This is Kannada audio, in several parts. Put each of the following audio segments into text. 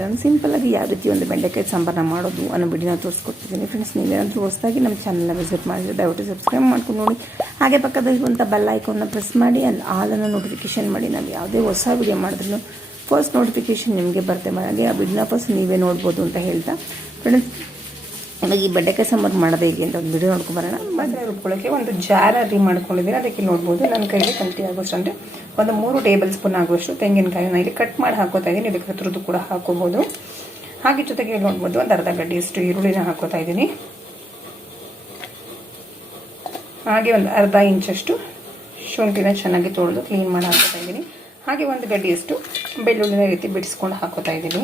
ನಾನು ಸಿಂಪಲಾಗಿ ಯಾವ ರೀತಿ ಒಂದು ಬೆಂಡೆಕಾಯಿ ಸಾಂಬಾರನ್ನ ಮಾಡೋದು ಅನ್ನೋ ವಿಡಿಯೋನ ತೋರಿಸ್ಕೊಡ್ತಿದ್ದೀನಿ ಫ್ರೆಂಡ್ಸ್ ನೀವೇನಾದರೂ ಹೊಸದಾಗಿ ನಮ್ಮ ಚಾನಲ್ನ ವಿಸಿಟ್ ಮಾಡಿದ್ರೆ ದಯವಿಟ್ಟು ಸಬ್ಸ್ಕ್ರೈಬ್ ಮಾಡ್ಕೊಂಡು ನೋಡಿ. ಹಾಗೆ ಪಕ್ಕದಲ್ಲಿರುವಂಥ ಬೆಲ್ ಐಕಾನ್ನ ಪ್ರೆಸ್ ಮಾಡಿ ಅಲ್ಲಿ ಆಲನ್ನು ನೋಟಿಫಿಕೇಶನ್ ಮಾಡಿ. ನಾವು ಯಾವುದೇ ಹೊಸ ವಿಡಿಯೋ ಮಾಡಿದ್ರು ಫಸ್ಟ್ ನೋಟಿಫಿಕೇಶನ್ ನಿಮಗೆ ಬರುತ್ತೆ. ಹಾಗೆ ಆ ವಿಡಿಯೋನ ಫಸ್ಟ್ ನೀವೇ ನೋಡ್ಬೋದು ಅಂತ ಹೇಳ್ತಾ. ಫ್ರೆಂಡ್ಸ್ ಇವಾಗ ಈ ಬೆಂಡೆಕಾಯಿ ಸಾಂಬಾರು ಮಾಡೋದು ಹೇಗೆ ಅಂತ ಒಂದು ವಿಡಿಯೋ ನೋಡ್ಕೊಂಬರೋಣ ಮಸಾಲೆ ರುಬ್ಕೊಳ್ಳೋಕ್ಕೆ ಒಂದು ಜಾರ ರೆಡಿ ಮಾಡ್ಕೊಂಡಿದ್ದೀನಿ. ಅದಕ್ಕೆ ನೋಡ್ಬೋದು. ನನ್ನ ಕೈಗೆ ಕಂಟಿ ಆಗೋಷ್ಟು ಅಂದರೆ ಒಂದು ಮೂರು ಟೇಬಲ್ ಸ್ಪೂನ್ ಆಗುವಷ್ಟು ತೆಂಗಿನಕಾಯಿನ ಇಲ್ಲಿ ಕಟ್ ಮಾಡಿ ಹಾಕೋತಾ ಇದ್ದೀನಿ. ಇದಕ್ಕೆ ಹತ್ರದ್ದು ಕೂಡ ಹಾಕೋಬಹುದು ಹಾಗೆ ಜೊತೆಗೆ ಇಲ್ಲಿ ನೋಡ್ಬೋದು ಒಂದು ಅರ್ಧ ಗಡ್ಡೆಯಷ್ಟು ಈರುಳ್ಳಿನ ಹಾಕೋತಾ ಇದ್ದೀನಿ. ಹಾಗೆ ಒಂದು ಅರ್ಧ ಇಂಚಷ್ಟು ಶುಂಠಿನ ಚೆನ್ನಾಗಿ ತೊಳೆದು ಕ್ಲೀನ್ ಮಾಡಿ ಹಾಕೋತಾ ಇದ್ದೀನಿ. ಹಾಗೆ ಒಂದು ಗಡ್ಡೆಯಷ್ಟು ಬೆಳ್ಳುಳ್ಳಿನ ರೀತಿ ಬಿಡಿಸ್ಕೊಂಡು ಹಾಕೋತಾ ಇದ್ದೀನಿ.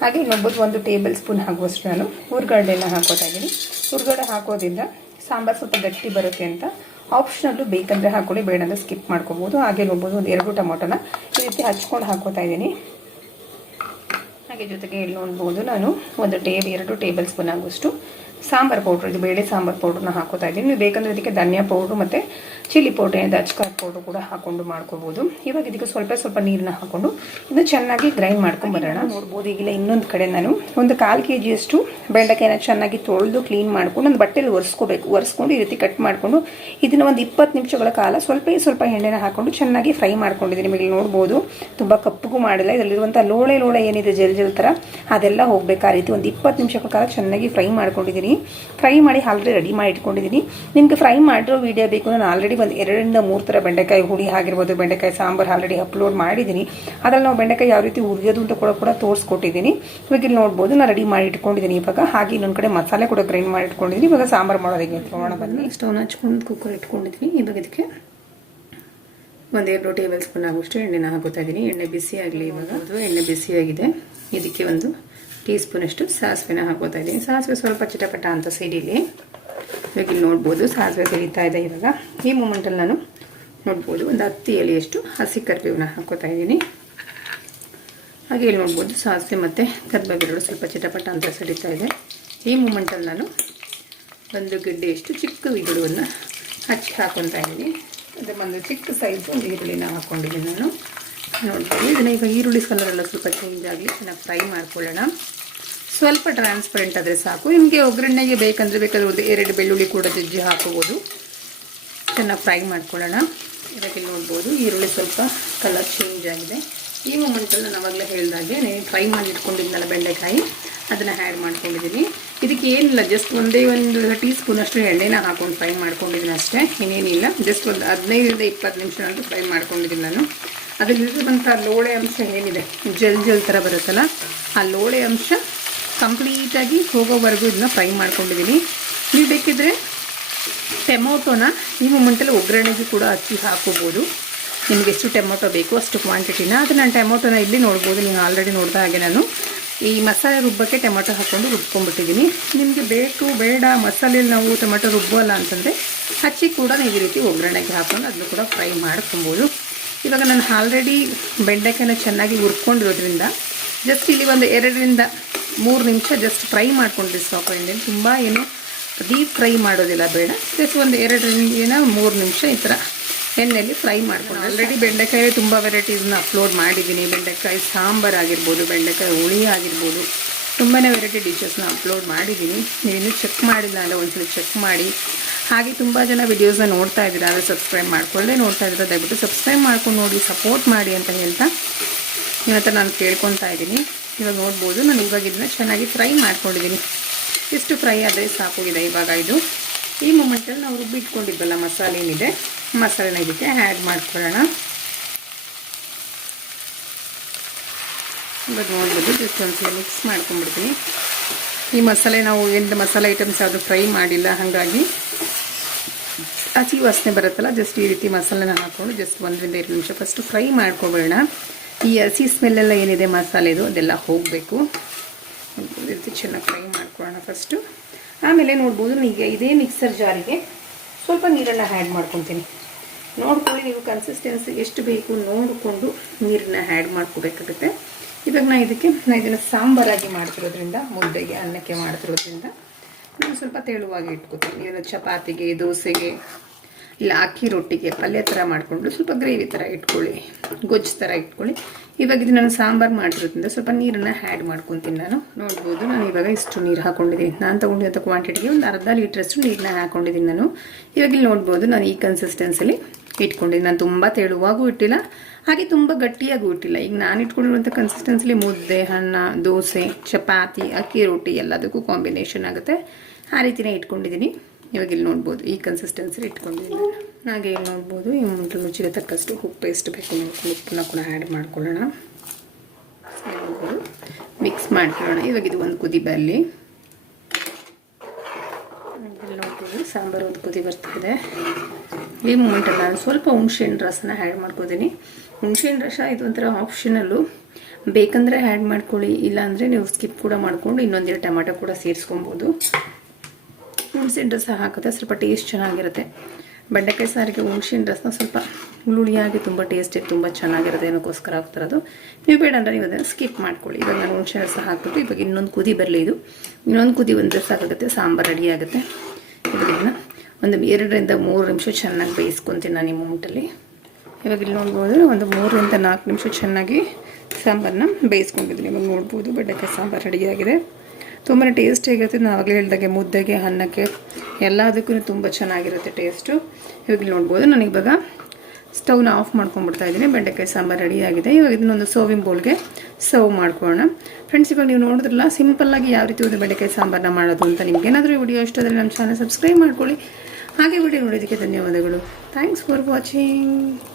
ಹಾಗೆ ಇನ್ನೊಬ್ಬದು ಒಂದು ಟೇಬಲ್ ಸ್ಪೂನ್ ಹಾಕುವಷ್ಟು ನಾನು ಹುರ್ಗಡ್ಡೆನ ಹಾಕೋತಾ ಇದ್ದೀನಿ. ಹುರ್ಗಡ್ಡೆ ಹಾಕೋದ್ರಿಂದ ಸಾಂಬಾರು ಸ್ವಲ್ಪ ಗಟ್ಟಿ ಬರುತ್ತೆ ಅಂತ ಆಪ್ಷನಲ್ಲು ಬೇಕಂದರೆ ಹಾಕೊಳ್ಳಿ ಬೇಡ ಅಂದರೆ ಸ್ಕಿಪ್ ಮಾಡ್ಕೋಬೋದು. ಹಾಗೆ ನೋಡ್ಬೋದು, ಒಂದು ಎರಡು ಟೊಮೊಟೊನ ಈ ರೀತಿ ಹಚ್ಕೊಂಡು ಹಾಕೋತಾ ಇದ್ದೀನಿ. ಹಾಗೆ ಜೊತೆಗೆ ಇಲ್ಲಿ ನೋಡ್ಬೋದು, ನಾನು ಒಂದು ಟೇಬ್, ಎರಡು ಟೇಬಲ್ ಸ್ಪೂನ್ ಆಗುವಷ್ಟು ಸಾಂಬಾರು ಪೌಡ್ರ್, ಇದು ಬೇಳೆ ಸಾಂಬಾರು ಪೌಡ್ರನ್ನ ಹಾಕೋತಾ ಇದ್ದೀನಿ. ಬೇಕಂದ್ರೆ ಇದಕ್ಕೆ ಧನಿಯಾ ಪೌಡ್ರು ಮತ್ತು ಚಿಲ್ಲಿ ಪೌಡ್ರ್ ಏನಿದೆ ಅಚ್ಕಾರ್ ಪೌಡ್ರು ಕೂಡ ಹಾಕೊಂಡು ಮಾಡ್ಕೋಬಹುದು ಇವಾಗ ಇದಕ್ಕೆ ಸ್ವಲ್ಪ ಸ್ವಲ್ಪ ನೀರನ್ನ ಹಾಕೊಂಡು ಇದು ಚೆನ್ನಾಗಿ ಗ್ರೈಂಡ್ ಮಾಡ್ಕೊಂಡು ಬರೋಣ. ನೋಡ್ಬೋದು ಈಗಿಲ್ಲ ಇನ್ನೊಂದು ಕಡೆ ನಾನು ಒಂದು ಕಾಲು ಕೆ ಜಿಯಷ್ಟು ಬೆಂಡೆಕಾಯಿನ ಚೆನ್ನಾಗಿ ತೊಳೆದು ಕ್ಲೀನ್ ಮಾಡ್ಕೊಂಡು ಒಂದು ಬಟ್ಟೆಲಿ ಒರೆಸ್ಕೋಬೇಕು. ಒರೆಸ್ಕೊಂಡು ಈ ರೀತಿ ಕಟ್ ಮಾಡಿಕೊಂಡು ಇದನ್ನು ಒಂದು ಇಪ್ಪತ್ತು ನಿಮಿಷಗಳ ಕಾಲ ಸ್ವಲ್ಪ ಸ್ವಲ್ಪ ಎಣ್ಣೆನ ಹಾಕೊಂಡು ಚೆನ್ನಾಗಿ ಫ್ರೈ ಮಾಡ್ಕೊಂಡಿದ್ದೀನಿ. ನಿಮಗೆ ನೋಡ್ಬೋದು. ತುಂಬ ಕಪ್ಪಗೂ ಮಾಡಿಲ್ಲ. ಇದರಲ್ಲಿರುವಂಥ ಲೋಳೆ ಲೋಳೆ ಏನಿದೆ ಜಲ್ ಜಲ್ ಥರ ಅದೆಲ್ಲ ಹೋಗಬೇಕು. ಆ ರೀತಿ ಒಂದು ಇಪ್ಪತ್ತು ನಿಮಿಷಗಳ ಕಾಲ ಚೆನ್ನಾಗಿ ಫ್ರೈ ಮಾಡ್ಕೊಂಡಿದ್ದೀನಿ. ಫ್ರೈ ಮಾಡಿ ಆಲ್ರೆಡಿ ರೆಡಿ ಮಾಡಿ ಇಟ್ಕೊಂಡಿದ್ದೀನಿ. ನಿಮಗೆ ಫ್ರೈ ಮಾಡಿರೋ ವೀಡಿಯೋ ಬೇಕು ನಾನು ಆಲ್ರೆಡಿ ಒಂದು ಎರಡರಿಂದ ಮೂರು ಥರ ಬೆಂಡೆಕಾಯಿ ಹುಳಿ ಆಗಿರ್ಬೋದು, ಬೆಂಡೆಕಾಯಿ ಸಾಂಬಾರು ಆಲ್ರೆಡಿ ಅಪ್ಲೋಡ್ ಮಾಡಿದ್ದೀನಿ ಅದ್ರಲ್ಲಿ ನಾವು ಬೆಂಡೆಕಾಯಿ ಯಾವ ರೀತಿ ಹುರಿಯೋದು ಅಂತ ಕೂಡ ಕೂಡ ತೋರಿಸ್ಕೊಟ್ಟಿದ್ದೀನಿ ಇವಾಗ ಇಲ್ಲಿ ನೋಡ್ಬೋದು ನಾನು ರೆಡಿ ಮಾಡಿ ಇಟ್ಕೊಂಡಿದ್ದೀನಿ ಇವಾಗ ಹಾಗೆ ಇನ್ನೊಂದು ಕಡೆ ಮಸಾಲೆ ಕೂಡ ಗ್ರೈಂಡ್ ಮಾಡಿ ಇಟ್ಕೊಂಡಿದ್ದೀನಿ ಇವಾಗ ಸಾಂಬಾರು ಮಾಡೋದಕ್ಕೆ ನೋಡೋಣ, ಬನ್ನಿ. ಸ್ಟವ್ನ ಹಚ್ಕೊಂಡು ಕುಕ್ಕರ್ ಇಟ್ಕೊಂಡಿದ್ದೀನಿ ಇವಾಗ ಇದಕ್ಕೆ ಒಂದೆರಡು ಟೇಬಲ್ ಸ್ಪೂನ್ ಆಗುವಷ್ಟು ಎಣ್ಣೆನ ಹಾಕೋತಾ ಇದ್ದೀನಿ ಎಣ್ಣೆ ಬಿಸಿ ಆಗಲಿ ಇವಾಗ. ಅದು ಎಣ್ಣೆ ಬಿಸಿಯಾಗಿದೆ ಇದಕ್ಕೆ ಒಂದು ಟೀ ಸ್ಪೂನಷ್ಟು ಸಾಸಿವೆನ ಹಾಕೋತಾ ಇದ್ದೀನಿ ಸಾಸಿವೆ ಸ್ವಲ್ಪ ಚಿಟಪಟ ಅಂತ ಸಿಡಿಲಿ ಇವಾಗ ಇಲ್ಲಿ ನೋಡ್ಬೋದು, ಸಾಸಿವೆ ಸಿಡಿತಾ ಇದೆ ಇವಾಗ. ಈ ಮೂಮೆಂಟಲ್ಲಿ ನಾನು ನೋಡ್ಬೋದು. ಒಂದು ಹತ್ತು ಎಲೆಯಷ್ಟು ಹಸಿ ಕರಿಬೇವನ್ನ ಹಾಕೋತಾ ಇದ್ದೀನಿ. ಹಾಗೆ ಇಲ್ಲಿ ನೋಡ್ಬೋದು ಸಾಸಿವೆ ಮತ್ತು ಕರ್ಬೇವಿರೋಡು ಸ್ವಲ್ಪ ಚಿಟಪಟ ಅಂತ ಸಡಿತಾ ಇದೆ. ಈ ಮೂಮೆಂಟಲ್ಲಿ ನಾನು ಒಂದು ಗಡ್ಡೆಯಷ್ಟು ಚಿಕ್ಕ ಈರುಳ್ಳಿಯನ್ನು ಹಚ್ಚಿ ಹಾಕೊತಾ ಇದ್ದೀನಿ. ಅದೇ ಒಂದು ಚಿಕ್ಕ ಸೈಜ್ ಒಂದು ಈರುಳ್ಳಿನ ಹಾಕ್ಕೊಂಡಿದ್ದೀನಿ ನಾನು. ನೋಡ್ಬೋದು. ಇದನ್ನು ಈಗ ಈರುಳ್ಳಿ ಕಲರೆಲ್ಲ ಸ್ವಲ್ಪ ಚೇಂಜ್ ಆಗಲಿ, ಚೆನ್ನಾಗಿ ಫ್ರೈ ಮಾಡ್ಕೊಳ್ಳೋಣ. ಸ್ವಲ್ಪ ಟ್ರಾನ್ಸ್ಪರೆಂಟ್ ಆದರೆ ಸಾಕು. ನಿಮಗೆ ಒಗ್ಗರಣೆಗೆ ಬೇಕಂದರೆ ಬೇಕಾದ್ರೆ ಒಂದು ಎರಡು ಬೆಳ್ಳುಳ್ಳಿ ಕೂಡ ಜಜ್ಜಿ ಹಾಕೋಬೋದು ಚೆನ್ನಾಗಿ ಫ್ರೈ ಮಾಡ್ಕೊಳ್ಳೋಣ. ಇದಕ್ಕೆ ನೋಡ್ಬೋದು. ಈರುಳ್ಳಿ ಸ್ವಲ್ಪ ಕಲರ್ ಚೇಂಜ್ ಆಗಿದೆ. ಈ ಮೂಮೆಂಟಲ್ಲಿ ನಾನು ಅವಾಗಲೇ ಹೇಳಿದಾಗೆ ಫ್ರೈ ಮಾಡಿ ಇಟ್ಕೊಂಡಿದ್ದೆನಲ್ಲ ಬೆಂಡೆಕಾಯಿ, ಅದನ್ನು ಆ್ಯಡ್ ಮಾಡ್ಕೊಂಡಿದ್ದೀನಿ ಇದಕ್ಕೆ ಏನಿಲ್ಲ ಜಸ್ಟ್ ಒಂದೇ ಒಂದು ಟೀ ಸ್ಪೂನಷ್ಟು ಎಣ್ಣೆನ ಹಾಕೊಂಡು ಫ್ರೈ ಮಾಡ್ಕೊಂಡಿದ್ದೀನಿ ಅಷ್ಟೇ. ಇನ್ನೇನಿಲ್ಲ ಜಸ್ಟ್ ಒಂದು ಹದಿನೈದರಿಂದ ಇಪ್ಪತ್ತು ನಿಮಿಷ ಅಂತೂ ಫ್ರೈ ಮಾಡ್ಕೊಂಡಿದ್ದೀನಿ ನಾನು. ಅದರಲ್ಲಿರುವಂಥ ಲೋಳೆ ಅಂಶ ಏನಿದೆ, ಜಲ್ ಜಲ್ ಥರ ಬರುತ್ತಲ್ಲ, ಆ ಲೋಳೆ ಅಂಶ ಕಂಪ್ಲೀಟಾಗಿ ಹೋಗೋವರೆಗೂ ಇದನ್ನ ಫ್ರೈ ಮಾಡ್ಕೊಂಡಿದ್ದೀನಿ ನೀವು ಬೇಕಿದ್ರೆ ಟೊಮೊಟೊನ ಈ ಮುಮೆಂಟಲ್ಲಿ ಒಗ್ಗರಣೆಗೆ ಕೂಡ ಹಚ್ಚಿ ಹಾಕೋಬೋದು. ನಿಮಗೆ ಎಷ್ಟು ಟೊಮೊಟೊ ಬೇಕು ಅಷ್ಟು ಕ್ವಾಂಟಿಟಿನ ಅದು ನಾನು ಟೊಮೊಟೊನ ಇಲ್ಲಿ ನೋಡ್ಬೋದು ನೀವು ಆಲ್ರೆಡಿ ನೋಡಿದ ಹಾಗೆ ನಾನು. ಈ ಮಸಾಲೆ ರುಬ್ಬಕ್ಕೆ ಟೊಮೊಟೊ ಹಾಕ್ಕೊಂಡು ರುಬ್ಕೊಂಡ್ಬಿಟ್ಟಿದ್ದೀನಿ. ನಿಮಗೆ ಬೇಕು, ಬೇಡ ಮಸಾಲೆಯಲ್ಲಿ ನಾವು ಟೊಮೊಟೊ ರುಬ್ಬೋಲ್ಲ ಅಂತಂದರೆ ಹಚ್ಚಿ ಕೂಡ ನೀವು ಈ ರೀತಿ ಒಗ್ಗರಣೆಗೆ ಹಾಕೊಂಡು ಅದನ್ನು ಕೂಡ ಫ್ರೈ ಮಾಡ್ಕೊಬೋದು. ಇವಾಗ ನಾನು ಆಲ್ರೆಡಿ ಬೆಂಡೆಕಾಯಿನ ಚೆನ್ನಾಗಿ ಹುರ್ಕೊಂಡಿರೋದ್ರಿಂದ ಜಸ್ಟ್ ಇಲ್ಲಿ ಒಂದು ಎರಡರಿಂದ ಮೂರು ನಿಮಿಷ ಜಸ್ಟ್ ಫ್ರೈ ಮಾಡ್ಕೊಂಡ್ರಿ ಸಾಕು. ಇಂಡಿಯನ್ ತುಂಬ ಏನು ಡೀಪ್ ಫ್ರೈ ಮಾಡೋದಿಲ್ಲ ಬೇಡ. ಜಸ್ಟ್ ಒಂದು ಎರಡರಿಂದ ಮೂರು ನಿಮಿಷ ಈ ಥರ ಎಣ್ಣೆಯಲ್ಲಿ ಫ್ರೈ ಮಾಡ್ಕೊಂಡು ಆಲ್ರೆಡಿ ಬೆಂಡೆಕಾಯಿ ತುಂಬ ವೆರೈಟೀಸ್ನ ಅಪ್ಲೋಡ್ ಮಾಡಿದ್ದೀನಿ. ಬೆಂಡೆಕಾಯಿ ಸಾಂಬಾರು ಆಗಿರ್ಬೋದು, ಬೆಂಡೆಕಾಯಿ ಹುಳಿ ಆಗಿರ್ಬೋದು ತುಂಬಾ ವೆರೈಟಿ ಡಿಶಸ್ನ ಅಪ್ಲೋಡ್ ಮಾಡಿದ್ದೀನಿ. ನೀವಿನ್ನೂ ಚೆಕ್ ಮಾಡಿಲ್ಲ ಅಂದರೆ ಒಂದ್ಸಲ ಚೆಕ್ ಮಾಡಿ. ಹಾಗೆ ತುಂಬ ಜನ ವಿಡಿಯೋಸ್ನ ನೋಡ್ತಾ ಇದ್ದೀರಾ, ಆದರೆ ಸಬ್ಸ್ಕ್ರೈಬ್ ಮಾಡ್ಕೊಳ್ಳದೆ ನೋಡ್ತಾ ಇದ್ದೀರಾ, ದಯವಿಟ್ಟು ಸಬ್ಸ್ಕ್ರೈಬ್ ಮಾಡ್ಕೊಂಡು ನೋಡಿ ಸಪೋರ್ಟ್ ಮಾಡಿ ಅಂತ ಹೇಳ್ತಾ ನಿಮ್ಮ ನಾನು ಕೇಳ್ಕೊತಾ ಇದ್ದೀನಿ. ಇವಾಗ ನೋಡ್ಬೋದು, ನಾನು ಇವಾಗ ಚೆನ್ನಾಗಿ ಫ್ರೈ ಮಾಡ್ಕೊಂಡಿದ್ದೀನಿ. ಇಷ್ಟು ಫ್ರೈ ಆದರೆ ಸಾಕೋಗಿದೆ ಇವಾಗ ಇದು. ಈ ಮೊಮೆಂಟಲ್ಲಿ ನಾವು ರುಬ್ಬಿಟ್ಕೊಂಡಿದ್ವಲ್ಲ ಮಸಾಲೆ ಏನಿದೆ, ಮಸಾಲೆನ ಇದಕ್ಕೆ ಆ್ಯಡ್ ಮಾಡ್ಕೊಳ್ಳೋಣ. ಇವಾಗ ನೋಡ್ಬೋದು ಜಸ್ಟ್ ಒಂದ್ಸಲ ಮಿಕ್ಸ್ ಮಾಡ್ಕೊಂಡ್ಬಿಡ್ತೀನಿ. ಈ ಮಸಾಲೆ ನಾವು ಏನು ಮಸಾಲೆ ಐಟಮ್ಸ್ ಯಾವುದು ಫ್ರೈ ಮಾಡಿಲ್ಲ, ಹಾಗಾಗಿ ಹಸಿ ವಾಸನೆ ಬರುತ್ತಲ್ಲ ಜಸ್ಟ್ ಈ ರೀತಿ ಮಸಾಲೆನ ಹಾಕ್ಕೊಂಡು ಜಸ್ಟ್ ಒಂದರಿಂದ ಎರಡು ನಿಮಿಷ ಫಸ್ಟು ಫ್ರೈ ಮಾಡ್ಕೊಬೇಡ ಈ ಹಸಿ ಸ್ಮೆಲ್ಲೆಲ್ಲ ಏನಿದೆ ಮಸಾಲೆದು, ಅದೆಲ್ಲ ಹೋಗಬೇಕು. ರೀತಿ ಚೆನ್ನಾಗಿ ಫ್ರೈ ಮಾಡ್ಕೊಳ್ಳೋಣ ಫಸ್ಟು ಆಮೇಲೆ ನೋಡ್ಬೋದು ಈಗ ಇದೇ ಮಿಕ್ಸರ್ ಜಾರಿಗೆ ಸ್ವಲ್ಪ ನೀರನ್ನು ಆ್ಯಡ್ ಮಾಡ್ಕೊತೀನಿ. ನೋಡ್ಕೊಳ್ಳಿ ನೀವು ಕನ್ಸಿಸ್ಟೆನ್ಸಿ ಎಷ್ಟು ಬೇಕು ನೋಡಿಕೊಂಡು ನೀರನ್ನ ಆ್ಯಡ್ ಮಾಡ್ಕೋಬೇಕಾಗುತ್ತೆ. ಇವಾಗ ನಾನು ಇದಕ್ಕೆ ನಾನು ಇದನ್ನು ಸಾಂಬಾರಾಗಿ ಮಾಡ್ತಿರೋದ್ರಿಂದ, ಮುದ್ದೆಗೆ, ಅನ್ನಕ್ಕೆ ಮಾಡ್ತಿರೋದ್ರಿಂದ, ನಾನು ಸ್ವಲ್ಪ ತೆಳುವಾಗಿ ಇಟ್ಕೋತೀನಿ. ಇದನ್ನು ಚಪಾತಿಗೆ, ದೋಸೆಗೆ ಇಲ್ಲ, ಅಕ್ಕಿ ರೊಟ್ಟಿಗೆ ಪಲ್ಯ ಥರ ಮಾಡಿಕೊಂಡು ಸ್ವಲ್ಪ ಗ್ರೇವಿ ಥರ ಇಟ್ಕೊಳ್ಳಿ, ಗೊಜ್ಜು ಥರ ಇಟ್ಕೊಳ್ಳಿ. ಇವಾಗ ಇದು ನಾನು ಸಾಂಬಾರು ಮಾಡಿರೋದ್ರಿಂದ ಸ್ವಲ್ಪ ನೀರನ್ನು ಆ್ಯಡ್ ಮಾಡ್ಕೊತೀನಿ ನಾನು. ನೋಡ್ಬೋದು, ನಾನು ಇವಾಗ ಇಷ್ಟು ನೀರು ಹಾಕ್ಕೊಂಡಿದ್ದೀನಿ ನಾನು ತೊಗೊಂಡಿದ್ದಂಥ ಕ್ವಾಂಟಿಟಿಗೆ ಒಂದು ಅರ್ಧ ಲೀಟ್ರಷ್ಟು ನೀರನ್ನ ಹಾಕೊಂಡಿದ್ದೀನಿ ನಾನು. ಇವಾಗ ಇಲ್ಲಿ ನೋಡ್ಬೋದು, ನಾನು ಈ ಕನ್ಸಿಸ್ಟೆನ್ಸಲ್ಲಿ ಇಟ್ಕೊಂಡಿದ್ದೀನಿ. ನಾನು ತುಂಬ ತೆಳುವಾಗೂ ಇಟ್ಟಿಲ್ಲ, ಹಾಗೆ ತುಂಬ ಗಟ್ಟಿಯಾಗೂ ಇಟ್ಟಿಲ್ಲ. ಈಗ ನಾನು ಇಟ್ಕೊಂಡಿರುವಂಥ ಕನ್ಸಿಸ್ಟೆನ್ಸಲ್ಲಿ ಮುದ್ದೆ, ಅನ್ನ, ದೋಸೆ, ಚಪಾತಿ, ಅಕ್ಕಿ ರೊಟ್ಟಿ ಎಲ್ಲದಕ್ಕೂ ಕಾಂಬಿನೇಷನ್ ಆಗುತ್ತೆ. ಆ ರೀತಿನೇ ಇಟ್ಕೊಂಡಿದ್ದೀನಿ. ಇವಾಗ ಇಲ್ಲಿ ನೋಡ್ಬೋದು, ಈ ಕನ್ಸಿಸ್ಟೆನ್ಸಿ ಇಟ್ಕೊಂಡಿದ್ದೀನಿ ಹಾಗೆ ಇಲ್ಲಿ ನೋಡ್ಬೋದು, ಈ ಮುಂದೆ ರುಚಿಗೆ ತಕ್ಕಷ್ಟು ಉಪ್ಪು ಪೇಸ್ಟ್ ಬೇಕು ನೋಡ್ಕೊಂಡು ಉಪ್ಪನ್ನ ಕೂಡ ಆ್ಯಡ್ ಮಾಡ್ಕೊಳ್ಳೋಣ. ಮಿಕ್ಸ್ ಮಾಡ್ಕೊಳ್ಳೋಣ. ಇವಾಗ ಇದು ಒಂದು ಕುದಿ ಬರಲಿ. ಇಲ್ಲಿ ನೋಡ್ಬೋದು, ಸಾಂಬಾರು ಒಂದು ಕುದಿ ಬರ್ತಿದೆ ಈ ಮೂಮೆಂಟಲ್ಲಿ ನಾನು ಸ್ವಲ್ಪ ಹುಣ್ಸೆಹಣ್ಣು ರಸನ ಆ್ಯಡ್ ಮಾಡ್ಕೋತೀನಿ. ಹುಣ್ಸೆಹಣ್ಣು ರಸ ಇದು ಒಂಥರ ಆಪ್ಷನಲ್ಲು ಬೇಕಂದರೆ ಆ್ಯಡ್ ಮಾಡ್ಕೊಳ್ಳಿ, ಇಲ್ಲಾಂದರೆ ನೀವು ಸ್ಕಿಪ್ ಕೂಡ ಮಾಡಿಕೊಂಡು ಇನ್ನೊಂದೆರಡು ಟೊಮೆಟೊ ಕೂಡ ಸೇರಿಸ್ಕೊಬೋದು. ಹುಣ್ಸೆಹಣ್ಣು ರಸ ಹಾಕುತ್ತೆ. ಸ್ವಲ್ಪ ಟೇಸ್ಟ್ ಚೆನ್ನಾಗಿರುತ್ತೆ. ಬೆಂಡೆಕಾಯಿ ಸಾರಿಗೆ ಹುಣಸಿನ ರಸನ ಸ್ವಲ್ಪ ಹುಳುಳಿಯಾಗಿ ತುಂಬ ಟೇಸ್ಟಿ ತುಂಬ ಚೆನ್ನಾಗಿರುತ್ತೆ ಏನಕ್ಕೋಸ್ಕರ ಹಾಕ್ತಿರೋದು. ನೀವು ಬೇಡ ಅಂದರೆ ನೀವು ಅದನ್ನು ಸ್ಕಿಪ್ ಮಾಡ್ಕೊಳ್ಳಿ. ಇವಾಗ ನಾನು ಹುಣಸಿನ ರಸ ಹಾಕ್ಬಿಟ್ಟು ಇವಾಗ ಇನ್ನೊಂದು ಕುದಿ ಬರಲಿ ಇದು. ಇನ್ನೊಂದು ಕುದಿ ಬಂದರೆ ಸಾಕಾಗುತ್ತೆ ಸಾಂಬಾರು ರೆಡಿ ಆಗುತ್ತೆ. ಇದನ್ನು ಒಂದು ಎರಡರಿಂದ ಮೂರು ನಿಮಿಷ ಚೆನ್ನಾಗಿ ಬೇಯಿಸ್ಕೊತೀನಿ ನಾನು ಈ ಮೂಮೆಂಟಲ್ಲಿ ಇವಾಗ ಇಲ್ಲಿ ನೋಡ್ಬೋದು, ಒಂದು ಮೂರರಿಂದ ನಾಲ್ಕು ನಿಮಿಷ ಚೆನ್ನಾಗಿ ಸಾಂಬಾರನ್ನ ಬೇಯಿಸ್ಕೊಂಡಿದ್ದೀನಿ. ಇವಾಗ ನೋಡ್ಬೋದು, ಬೆಂಡೆಕಾಯಿ ಸಾಂಬಾರು ರೆಡಿಯಾಗಿದೆ ತುಂಬಾ ನಾನು ಆಗಲೇ ಹೇಳಿದಾಗೆ ಮುದ್ದೆಗೆ, ಅನ್ನಕ್ಕೆ ಎಲ್ಲದಕ್ಕೂ ತುಂಬ ಚೆನ್ನಾಗಿರುತ್ತೆ ಟೇಸ್ಟು ಇವಾಗ ನೋಡ್ಬೋದು, ನಾನು ಇವಾಗ ಸ್ಟವ್ನ ಆಫ್ ಮಾಡ್ಕೊಂಡ್ಬಿಡ್ತಾ ಇದ್ದೀನಿ. ಬೆಂಡೆಕಾಯಿ ಸಾಂಬಾರು ರೆಡಿಯಾಗಿದೆ ಇವಾಗ ಇದನ್ನೊಂದು ಸೋವಿಂಗ್ ಬೌಲ್ಗೆ ಸರ್ವ್ ಮಾಡ್ಕೊಳ್ಳೋಣ. ಫ್ರೆಂಡ್ಸ್ ಇವಾಗ ನೀವು ನೋಡಿದ್ರಲ್ಲ ಸಿಂಪಲ್ಲಾಗಿ ಯಾವ ರೀತಿ ಒಂದು ಬೆಂಡೆಕಾಯಿ ಸಾಂಬಾರನ್ನ ಮಾಡೋದು ಅಂತ ನಿಮ್ಗೆ ಏನಾದರೂ ವಿಡಿಯೋ ಇಷ್ಟದಲ್ಲಿ ನಮ್ಮ ಚಾನಲ್ ಸಬ್ಸ್ಕ್ರೈಬ್ ಮಾಡ್ಕೊಳ್ಳಿ. ಹಾಗೆ ವಿಡಿಯೋ ನೋಡೋದಕ್ಕೆ ಧನ್ಯವಾದಗಳು. Thanks for watching